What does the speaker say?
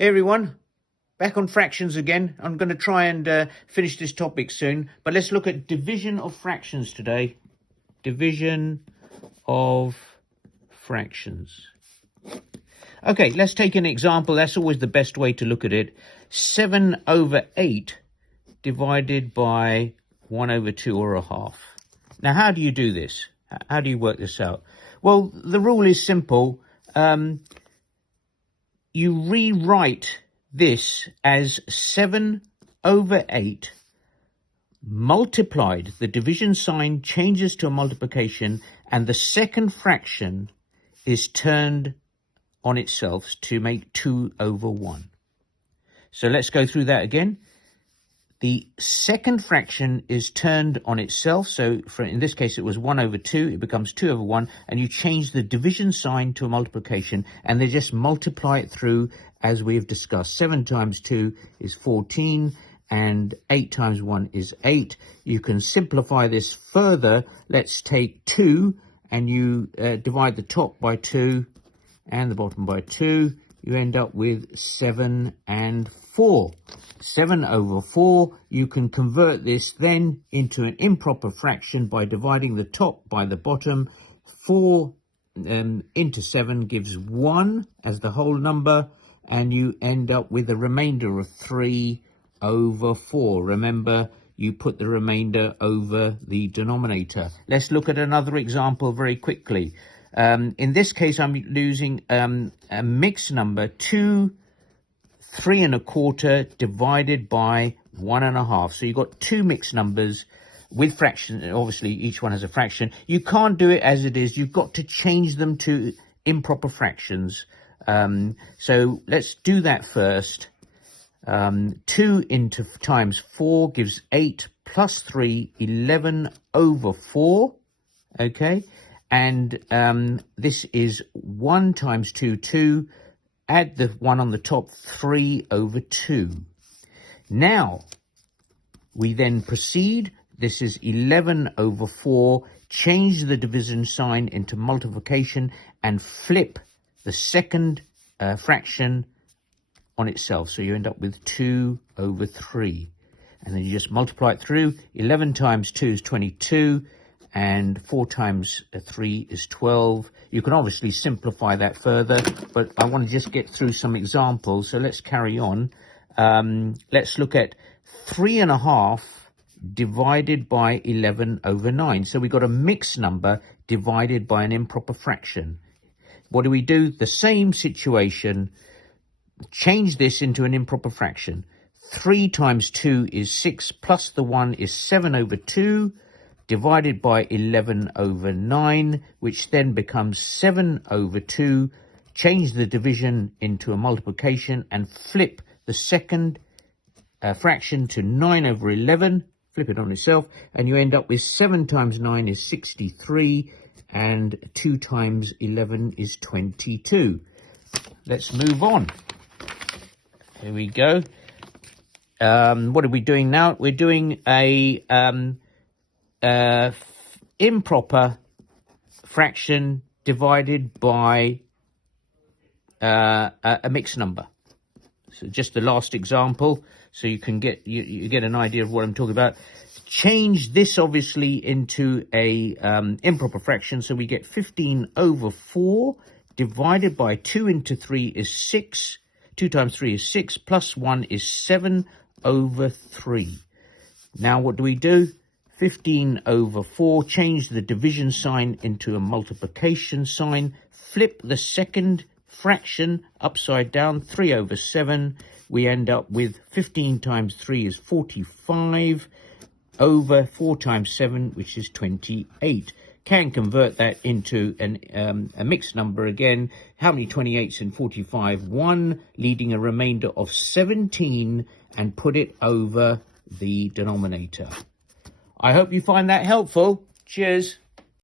Hey everyone, back on fractions again. I'm going to try and finish this topic soon, but let's look at division of fractions today. Division of fractions. Okay, let's take an example. That's always the best way to look at it. 7/8 divided by 1/2 or a half. Now, how do you do this? How do you work this out? Well, the rule is simple. You rewrite this as 7/8 multiplied. The division sign changes to a multiplication, and the second fraction is turned on itself to make 2/1. So let's go through that again. The second fraction is turned on itself. So in this case, it was 1/2. It becomes 2/1. And you change the division sign to a multiplication. And they just multiply it through as we have discussed. 7 times 2 is 14. And 8 times 1 is 8. You can simplify this further. Let's take 2. And you divide the top by 2 and the bottom by 2. You end up with 7 and 4. 7/4, you can convert this then into an improper fraction by dividing the top by the bottom. 4 into 7 gives 1 as the whole number, and you end up with a remainder of 3/4. Remember, you put the remainder over the denominator. Let's look at another example very quickly. In this case, I'm using a mixed number, 2 3/4 divided by 1/2. So you've got two mixed numbers with fractions. Obviously, each one has a fraction. You can't do it as it is. You've got to change them to improper fractions. So let's do that first. 2 times 4 gives 8 plus 3, 11/4. Okay. And this is 1 times 2, 2. Add the 1 on the top, 3/2. Now, we then proceed. This is 11/4. Change the division sign into multiplication and flip the second fraction on itself. So you end up with 2/3. And then you just multiply it through. 11 times 2 is 22. And 4 times 3 is 12. You can obviously simplify that further, but I want to just get through some examples. So let's carry on. Let's look at 3/2 divided by 11/9. So we've got a mixed number divided by an improper fraction. What do? The same situation. Change this into an improper fraction. 3 times 2 is 6, plus the 1 is 7/2. Divided by 11/9, which then becomes 7/2. Change the division into a multiplication and flip the second fraction to 9/11. Flip it on itself, and you end up with 7 times 9 is 63, and 2 times 11 is 22. Let's move on. Here we go. What are we doing now? We're doing a improper fraction divided by a mixed number. So just the last example, so you can get you get an idea of what I'm talking about. Change this obviously into a improper fraction, so we get 15/4 divided by 2 into 3 is 6. 2 times 3 is 6, plus 1 is 7/3. Now what do? 15/4, change the division sign into a multiplication sign, flip the second fraction upside down, 3/7. We end up with 15 times 3 is 45, over 4 times 7, which is 28. Can convert that into a mixed number again. How many 28s in 45? 1, leading a remainder of 17, and put it over the denominator. I hope you find that helpful. Cheers.